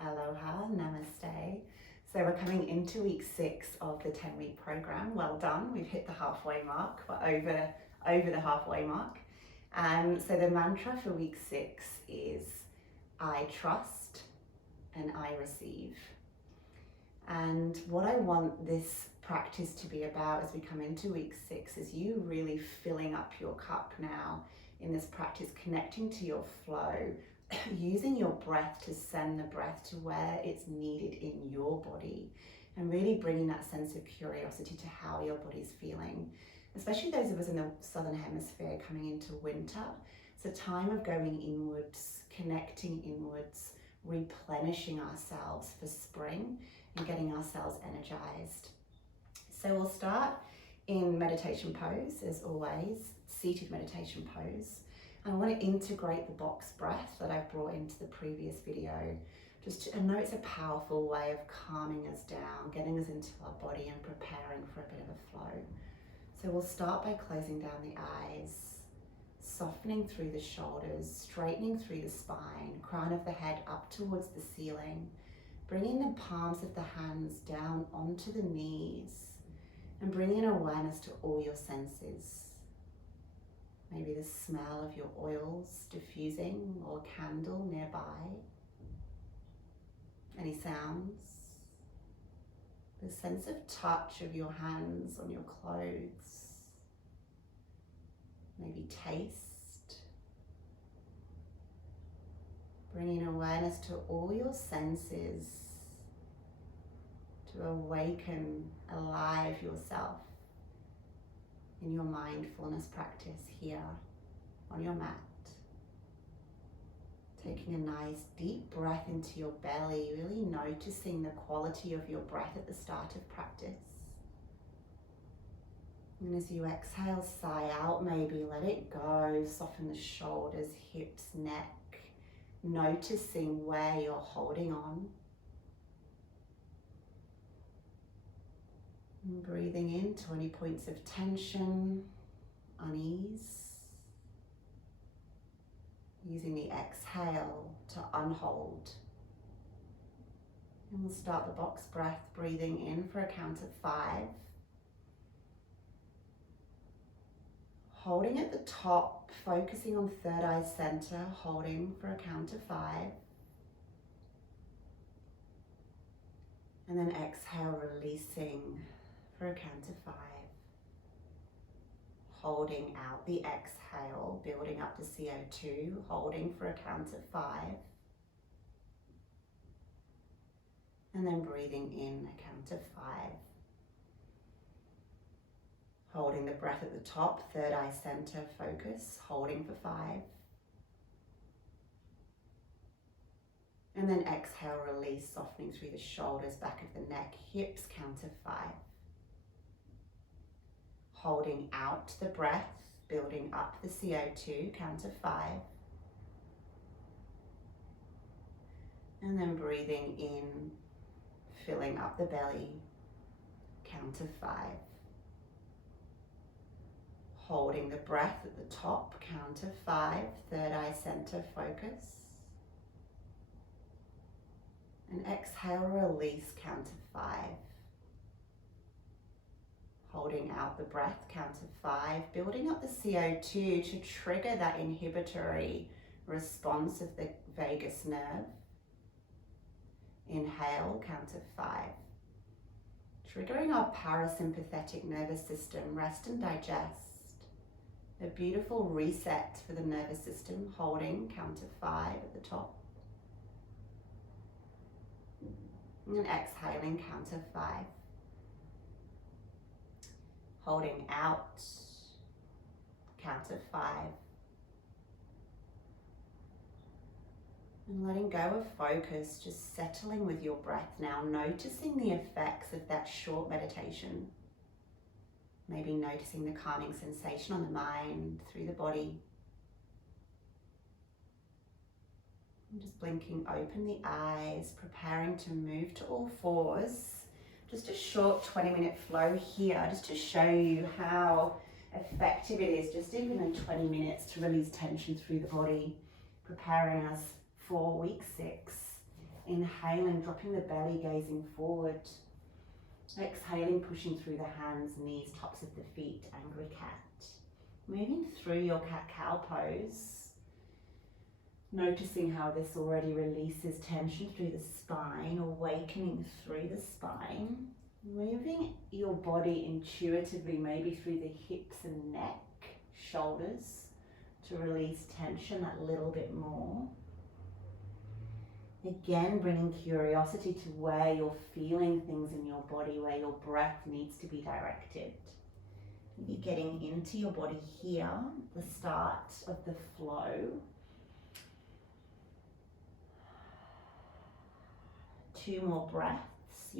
Aloha, namaste. So we're coming into week 6 of the 10-week program. Well done, we've hit the halfway mark. We're over the halfway mark. So the mantra for week 6 is I trust and I receive. And what I want this practice to be about as we come into week 6 is you really filling up your cup now in this practice, connecting to your flow, using your breath to send the breath to where it's needed in your body, and really bringing that sense of curiosity to how your body's feeling. Especially those of us in the southern hemisphere coming into winter, it's a time of going inwards, connecting inwards, replenishing ourselves for spring and getting ourselves energized. So we'll start in meditation pose, as always, seated meditation pose. I want to integrate the box breath that I've brought into the previous video. I know it's a powerful way of calming us down, getting us into our body and preparing for a bit of a flow. So we'll start by closing down the eyes, softening through the shoulders, straightening through the spine, crown of the head up towards the ceiling, bringing the palms of the hands down onto the knees and bringing awareness to all your senses. Maybe the smell of your oils diffusing or a candle nearby. Any sounds? The sense of touch of your hands on your clothes. Maybe taste. Bringing awareness to all your senses to awaken, alive yourself in your mindfulness practice here on your mat. Taking a nice deep breath into your belly, really noticing the quality of your breath at the start of practice. And as you exhale, sigh out maybe, let it go, soften the shoulders, hips, neck, noticing where you're holding on. And breathing into any points of tension, unease. Using the exhale to unhold. And we'll start the box breath, breathing in for a count of 5. Holding at the top, focusing on third eye center, holding for a count of 5. And then exhale, releasing for a count of 5. Holding out the exhale, building up the CO2, holding for a count of 5. And then breathing in a count of 5. Holding the breath at the top, third eye center, focus, holding for 5. And then exhale, release, softening through the shoulders, back of the neck, hips, count of 5. Holding out the breath, building up the CO2, count of 5. And then breathing in, filling up the belly, count of 5. Holding the breath at the top, count of 5, third eye center, focus. And exhale, release, count of 5. Holding out the breath, count of 5, building up the CO2 to trigger that inhibitory response of the vagus nerve. Inhale, count of 5. Triggering our parasympathetic nervous system, rest and digest. A beautiful reset for the nervous system, holding, count of 5 at the top. And then exhaling, count of 5. Holding out, count of 5. And letting go of focus, just settling with your breath now, noticing the effects of that short meditation. Maybe noticing the calming sensation on the mind, through the body. And just blinking open the eyes, preparing to move to all fours. Just a short 20-minute flow here, just to show you how effective it is, just even in 20 minutes, to release tension through the body, preparing us for week 6 Inhaling, dropping the belly, gazing forward. Exhaling, pushing through the hands, knees, tops of the feet, angry cat. Moving through your cat-cow pose. Noticing how this already releases tension through the spine, awakening through the spine. Moving your body intuitively, maybe through the hips and neck, shoulders, to release tension that little bit more. Again, bringing curiosity to where you're feeling things in your body, where your breath needs to be directed. Maybe getting into your body here, the start of the flow. Two more breaths,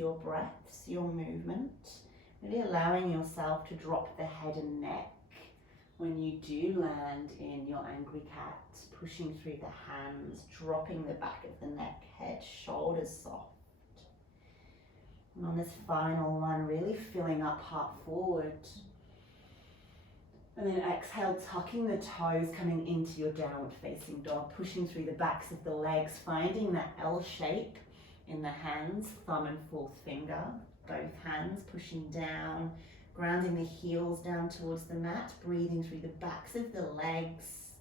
your movement. Really allowing yourself to drop the head and neck when you do land in your angry cat, pushing through the hands, dropping the back of the neck, head, shoulders soft. And on this final one, really filling up heart forward. And then exhale, tucking the toes, coming into your downward facing dog, pushing through the backs of the legs, finding that L shape in the hands, thumb and fourth finger, both hands pushing down, grounding the heels down towards the mat, breathing through the backs of the legs,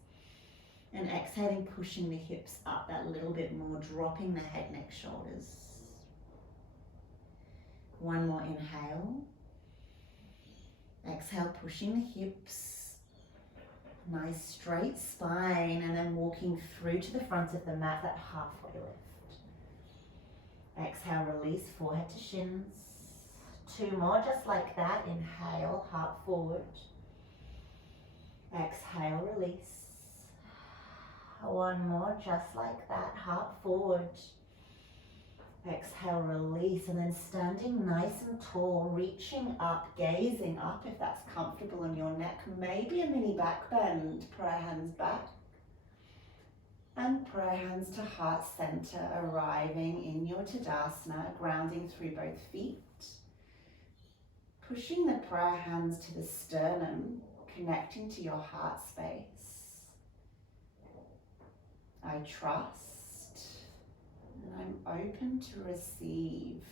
and exhaling, pushing the hips up that little bit more, dropping the head, neck, shoulders. One more inhale. Exhale, pushing the hips, nice straight spine, and then walking through to the front of the mat, that halfway lift. Exhale, release, forehead to shins. Two more, just like that. Inhale, heart forward. Exhale, release. One more, just like that, heart forward. Exhale, release, and then standing nice and tall, reaching up, gazing up if that's comfortable in your neck. Maybe a mini back bend, prayer hands back. And prayer hands to heart center, arriving in your Tadasana, grounding through both feet. Pushing the prayer hands to the sternum, connecting to your heart space. I trust, and I'm open to receive.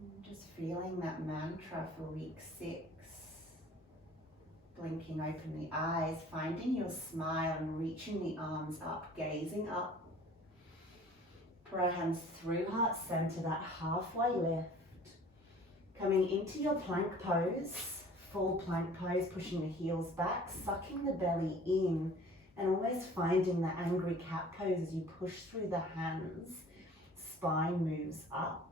And just feeling that mantra for week 6. Blinking open the eyes, finding your smile and reaching the arms up, gazing up. Prayer hands through heart center, that halfway lift. Coming into your plank pose, full plank pose, pushing the heels back, sucking the belly in, and almost finding that angry cat pose as you push through the hands. Spine moves up,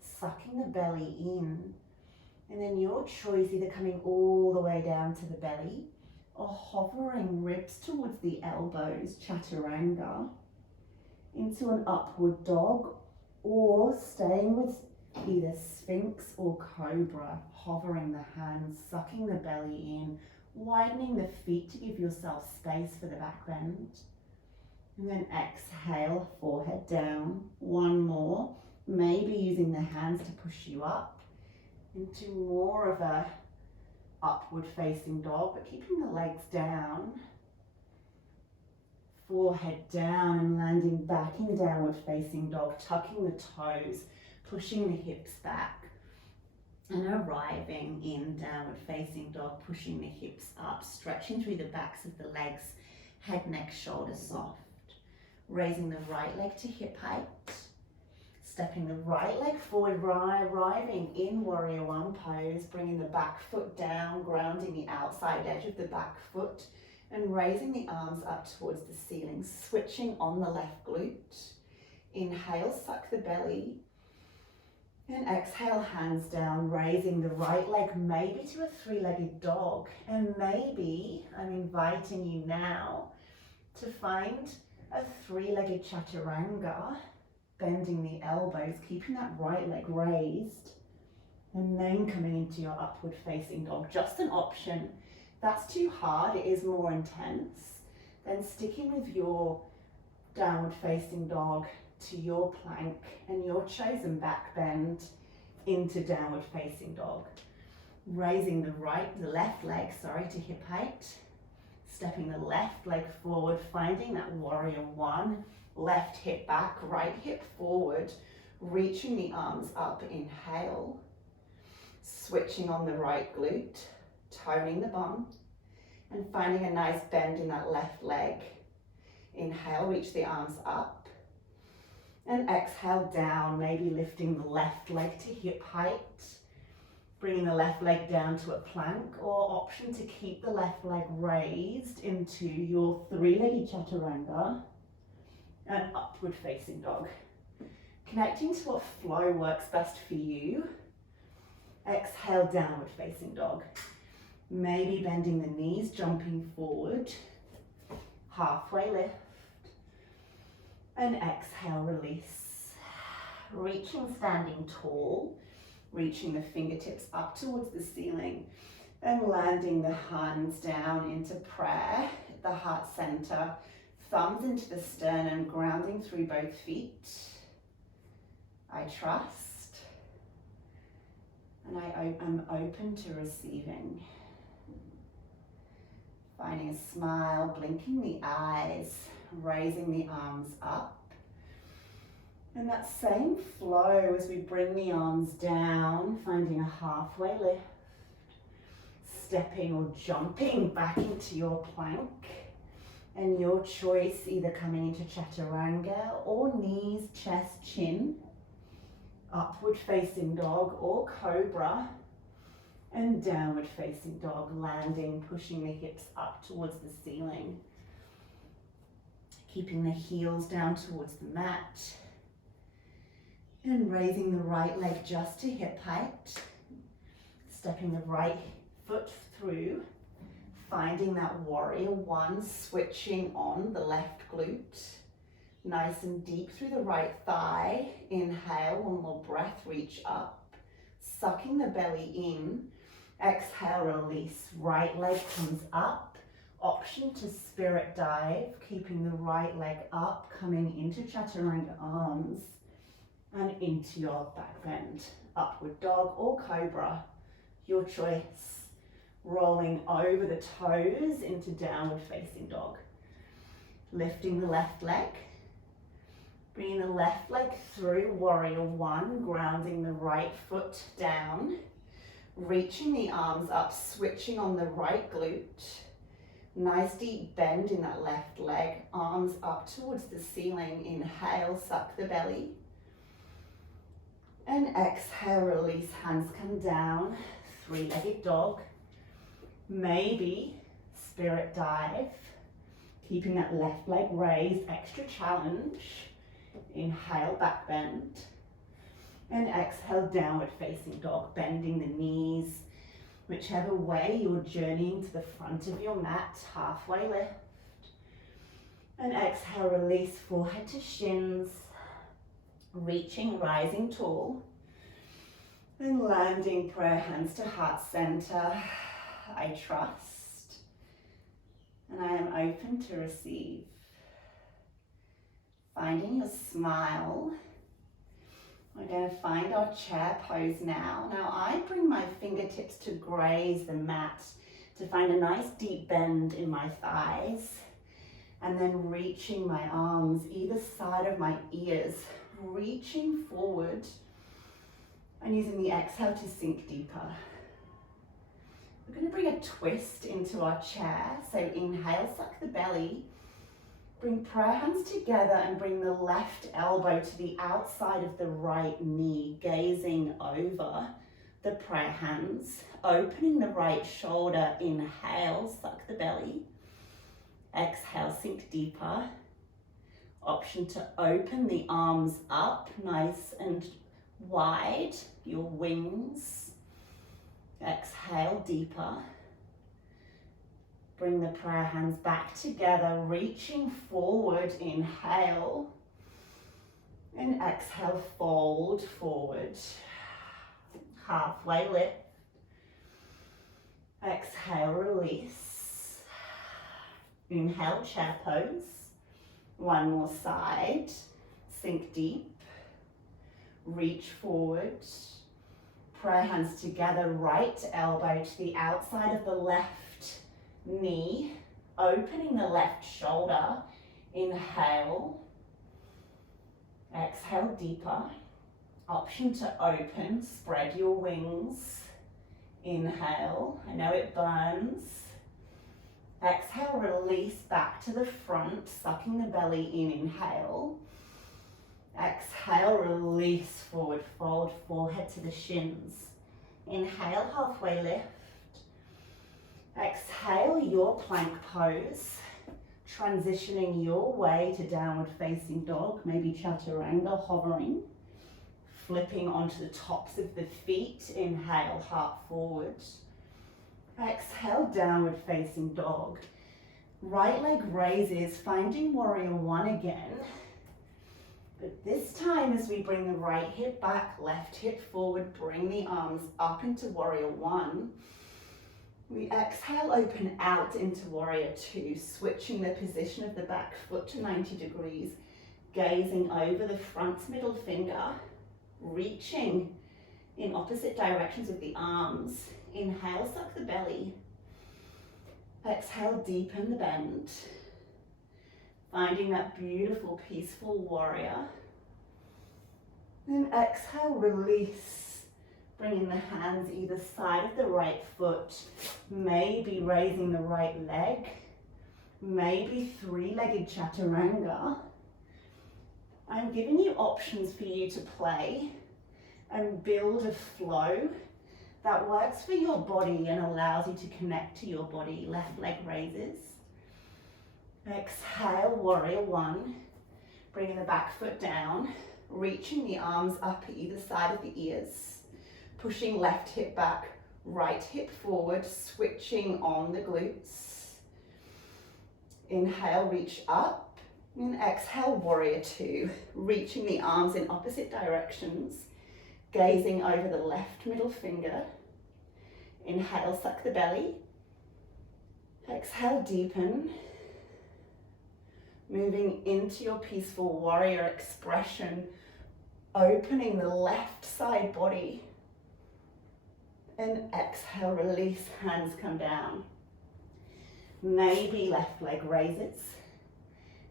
sucking the belly in. And then your choice, either coming all the way down to the belly or hovering ribs towards the elbows, chaturanga, into an upward dog, or staying with either sphinx or cobra, hovering the hands, sucking the belly in, widening the feet to give yourself space for the back bend. And then exhale, forehead down. One more, maybe using the hands to push you up into more of a upward facing dog, but keeping the legs down. Forehead down and landing back in downward facing dog, tucking the toes, pushing the hips back, and arriving in downward facing dog, pushing the hips up, stretching through the backs of the legs, head, neck, shoulders soft. Raising the right leg to hip height. Stepping the right leg forward, arriving in warrior one pose, bringing the back foot down, grounding the outside edge of the back foot, and raising the arms up towards the ceiling, switching on the left glute. Inhale, suck the belly, and exhale, hands down, raising the right leg maybe to a three-legged dog, and maybe I'm inviting you now to find a three-legged chaturanga, bending the elbows, keeping that right leg raised, and then coming into your upward facing dog. Just an option. If that's too hard, it is more intense, then sticking with your downward facing dog to your plank and your chosen back bend into downward facing dog. Raising the left leg to hip height, Stepping the left leg forward, finding that warrior one. Left hip back, right hip forward, reaching the arms up, inhale. Switching on the right glute, toning the bum, and finding a nice bend in that left leg. Inhale, reach the arms up. And exhale down, maybe lifting the left leg to hip height. Bringing the left leg down to a plank, or option to keep the left leg raised into your three-legged chaturanga and upward facing dog. Connecting to what flow works best for you. Exhale, downward facing dog. Maybe bending the knees, jumping forward. Halfway lift. And exhale, release. Reaching standing tall. Reaching the fingertips up towards the ceiling. And landing the hands down into prayer at the heart center. Thumbs into the sternum, grounding through both feet. I trust. And I am open to receiving. Finding a smile, blinking the eyes, raising the arms up. And that same flow as we bring the arms down, finding a halfway lift. Stepping or jumping back into your plank. And your choice, either coming into chaturanga or knees, chest, chin. Upward facing dog or cobra. And downward facing dog, landing, pushing the hips up towards the ceiling. Keeping the heels down towards the mat. And raising the right leg just to hip height. Stepping the right foot through. Finding that warrior one, switching on the left glute. Nice and deep through the right thigh. Inhale, one more breath, reach up. Sucking the belly in. Exhale, release. Right leg comes up. Option to spirit dive, keeping the right leg up, coming into chaturanga arms and into your back bend. Upward dog or cobra, your choice. Rolling over the toes into downward facing dog. Lifting the left leg. Bringing the left leg through warrior one, grounding the right foot down. Reaching the arms up, switching on the right glute. Nice deep bend in that left leg, arms up towards the ceiling. Inhale, suck the belly. And exhale, release, hands come down. Three-legged dog. Maybe spirit dive, keeping that left leg raised, extra challenge. Inhale, back bend. And exhale, downward facing dog, bending the knees. Whichever way you're journeying to the front of your mat, halfway lift. And exhale, release, forehead to shins. Reaching, rising tall. And landing, prayer hands to heart center. I trust. And I am open to receive. Finding a smile. We're going to find our chair pose now. Now I bring my fingertips to graze the mat to find a nice deep bend in my thighs. And then reaching my arms either side of my ears, reaching forward and using the exhale to sink deeper. We're going to bring a twist into our chair. So inhale, suck the belly. Bring prayer hands together and bring the left elbow to the outside of the right knee, gazing over the prayer hands. Opening the right shoulder, inhale, suck the belly. Exhale, sink deeper. Option to open the arms up, nice and wide, your wings. Exhale, deeper. Bring the prayer hands back together, reaching forward, inhale. And exhale, fold forward. Halfway lift. Exhale, release. Inhale, chair pose. One more side. Sink deep. Reach forward. Prayer hands together, right elbow to the outside of the left knee. opening the left shoulder. Inhale. Exhale deeper. Option to open, spread your wings. Inhale, I know it burns. Exhale, release back to the front, sucking the belly in, inhale. Exhale, release forward, fold forehead to the shins. Inhale, halfway lift. Exhale, your plank pose. Transitioning your way to downward facing dog, maybe chaturanga, hovering. Flipping onto the tops of the feet, inhale, heart forward. Exhale, downward facing dog. Right leg raises, finding warrior one again. But this time as we bring the right hip back, left hip forward, bring the arms up into warrior one. We exhale, open out into warrior two, switching the position of the back foot to 90 degrees, gazing over the front middle finger, reaching in opposite directions with the arms. Inhale, suck the belly. Exhale, deepen the bend. Finding that beautiful, peaceful warrior. Then exhale, release. Bringing the hands either side of the right foot. Maybe raising the right leg. Maybe three-legged chaturanga. I'm giving you options for you to play and build a flow that works for your body and allows you to connect to your body. Left leg raises. Exhale, warrior one. Bringing the back foot down, reaching the arms up either side of the ears. Pushing left hip back, right hip forward, switching on the glutes. Inhale, reach up. And exhale, warrior two, reaching the arms in opposite directions, gazing over the left middle finger. Inhale, suck the belly. Exhale, deepen. Moving into your peaceful warrior expression, opening the left side body. And exhale, release, hands come down. Maybe left leg raises.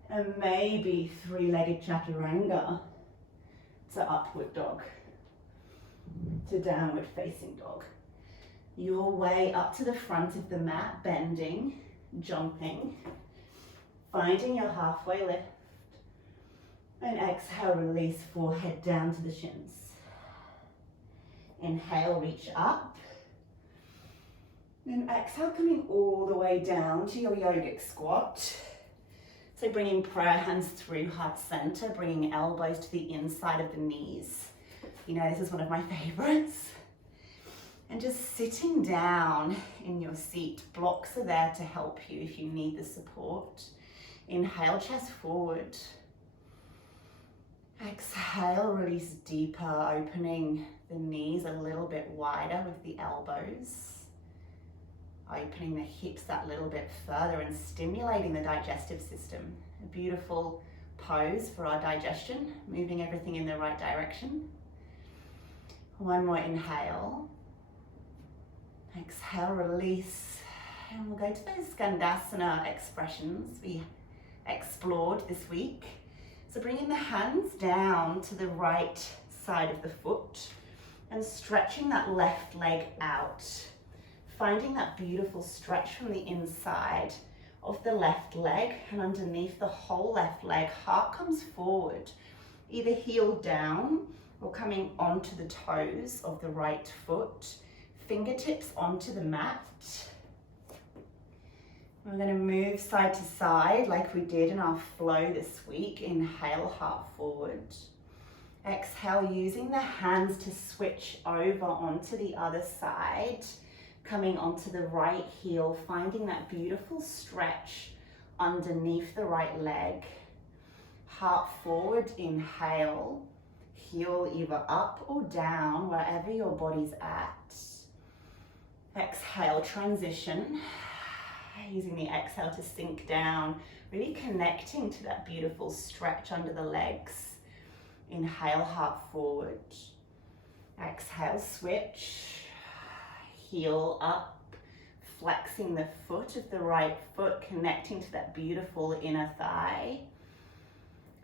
And maybe three-legged chaturanga to upward dog, to downward facing dog. Your way up to the front of the mat, bending, jumping, finding your halfway lift. And exhale, release, forehead down to the shins. Inhale, reach up. And exhale, coming all the way down to your yogic squat. So bringing prayer hands through heart center, bringing elbows to the inside of the knees. You know, this is one of my favorites. And just sitting down in your seat. Blocks are there to help you if you need the support. Inhale, chest forward. Exhale, release deeper, opening the knees a little bit wider with the elbows. Opening the hips that little bit further and stimulating the digestive system. A beautiful pose for our digestion, moving everything in the right direction. One more inhale. Exhale, release. And we'll go to those Skandasana expressions we explored this week. So bringing the hands down to the right side of the foot and stretching that left leg out. Finding that beautiful stretch from the inside of the left leg and underneath the whole left leg. Heart comes forward, either heel down or coming onto the toes of the right foot. Fingertips onto the mat. We're going to move side to side like we did in our flow this week. Inhale, heart forward. Exhale, using the hands to switch over onto the other side. Coming onto the right heel, finding that beautiful stretch underneath the right leg. Heart forward, inhale. Heel either up or down, wherever your body's at. Exhale, transition. Using the exhale to sink down, really connecting to that beautiful stretch under the legs. Inhale, heart forward. Exhale, switch. Heel up, flexing the foot of the right foot, connecting to that beautiful inner thigh.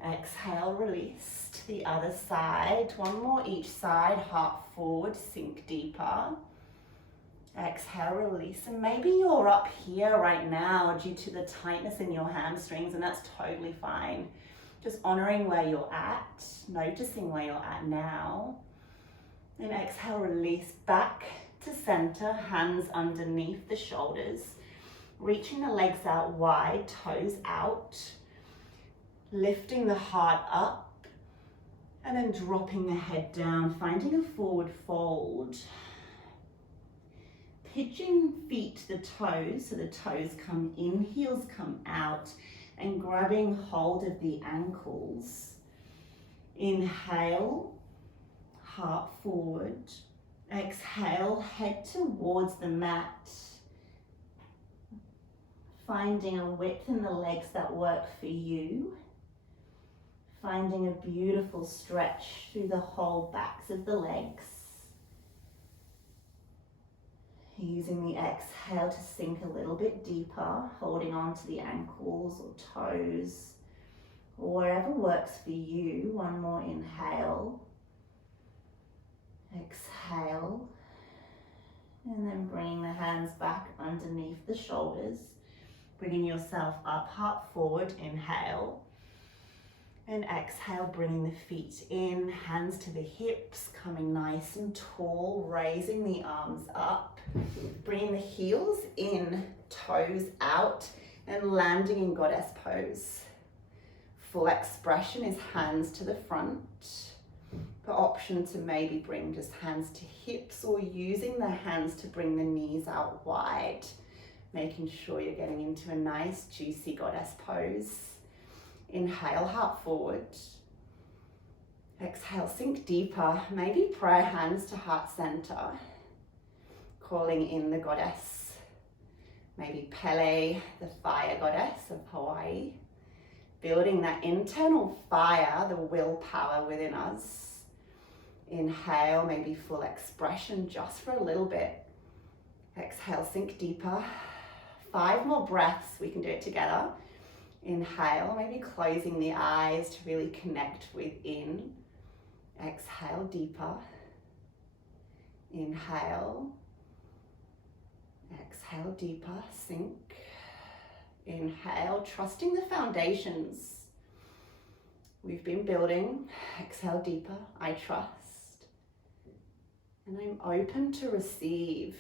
Exhale, release to the other side. One more each side, heart forward, sink deeper. Exhale, release, and maybe you're up here right now due to the tightness in your hamstrings, and that's totally fine. Just honoring where you're at, noticing where you're at now. And exhale, release back to center, hands underneath the shoulders, reaching the legs out wide, toes out, lifting the heart up, and then dropping the head down, finding a forward fold. Pitching feet to the toes, so the toes come in, heels come out, and grabbing hold of the ankles. Inhale, heart forward. Exhale, head towards the mat. Finding a width in the legs that work for you. Finding a beautiful stretch through the whole backs of the legs. Using the exhale to sink a little bit deeper, holding on to the ankles or toes, or wherever works for you. One more inhale. Exhale. And then bringing the hands back underneath the shoulders. Bringing yourself up, heart forward, inhale. And exhale, bringing the feet in, hands to the hips, coming nice and tall, raising the arms up, bringing the heels in, toes out, and landing in goddess pose. Full expression is hands to the front. The option to maybe bring just hands to hips, or using the hands to bring the knees out wide, making sure you're getting into a nice juicy goddess pose. Inhale, heart forward. Exhale, sink deeper. Maybe prayer hands to heart center. Calling in the goddess. Maybe Pele, the fire goddess of Hawaii. Building that internal fire, the willpower within us. Inhale, maybe full expression just for a little bit. Exhale, sink deeper. 5 more breaths, we can do it together. Inhale, maybe closing the eyes to really connect within. Exhale, deeper. Inhale. Exhale, deeper, sink. Inhale, trusting the foundations we've been building. Exhale, deeper, I trust. And I'm open to receive.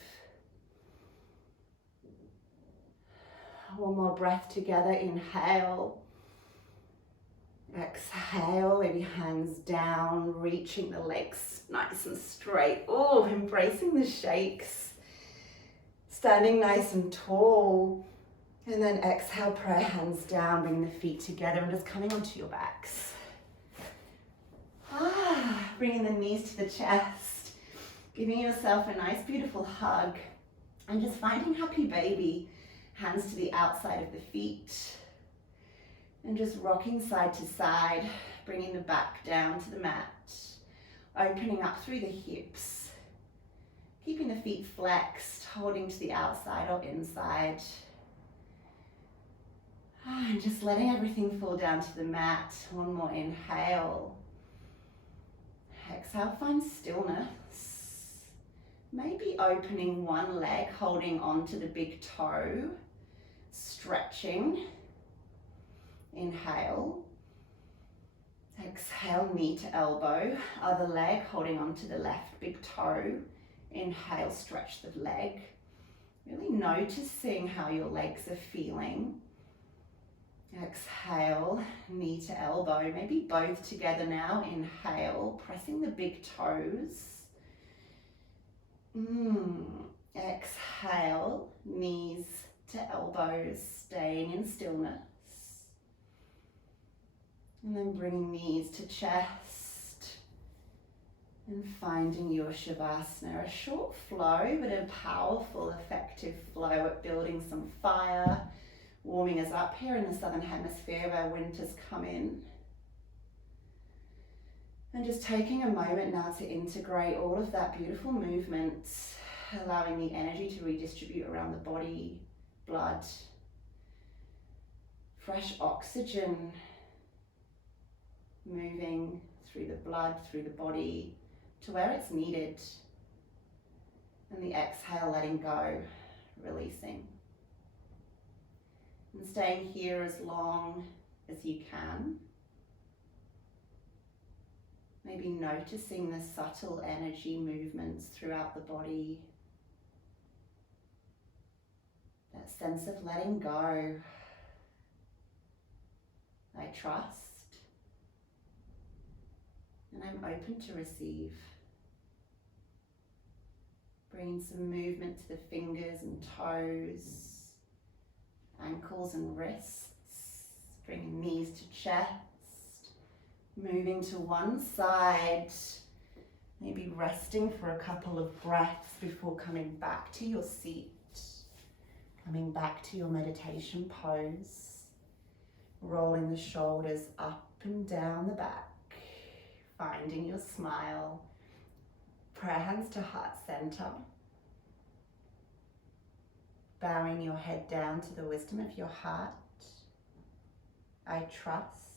One more breath together. Inhale. Exhale, maybe hands down, reaching the legs nice and straight. Oh, embracing the shakes. Standing nice and tall. And then exhale, prayer hands down, bringing the feet together and just coming onto your backs. Bringing the knees to the chest. Giving yourself a nice, beautiful hug. And just finding happy baby. Hands to the outside of the feet. And just rocking side to side, bringing the back down to the mat. Opening up through the hips. Keeping the feet flexed, holding to the outside or inside. And just letting everything fall down to the mat. One more inhale. Exhale, find stillness. Maybe opening one leg, holding onto the big toe. Stretching. Inhale. Exhale, knee to elbow. Other leg holding onto the left big toe. Inhale, stretch the leg. Really noticing how your legs are feeling. Exhale, knee to elbow. Maybe both together now. Inhale, pressing the big toes. Exhale, knees to elbows, staying in stillness. And then bringing knees to chest. And finding your Shavasana, a short flow, but a powerful, effective flow at building some fire, warming us up here in the Southern Hemisphere where winters come in. And just taking a moment now to integrate all of that beautiful movement allowing the energy to redistribute around the body, blood, fresh oxygen moving through the blood, through the body to where it's needed. And the exhale, letting go, releasing. And staying here as long as you can. Maybe noticing the subtle energy movements throughout the body. That sense of letting go. I trust. And I'm open to receive. Bringing some movement to the fingers and toes, ankles and wrists, bringing knees to chest, moving to one side, maybe resting for a couple of breaths before coming back to your seat, coming back to your meditation pose, rolling the shoulders up and down the back, finding your smile. Prayer hands to heart center. Bowing your head down to the wisdom of your heart. I trust.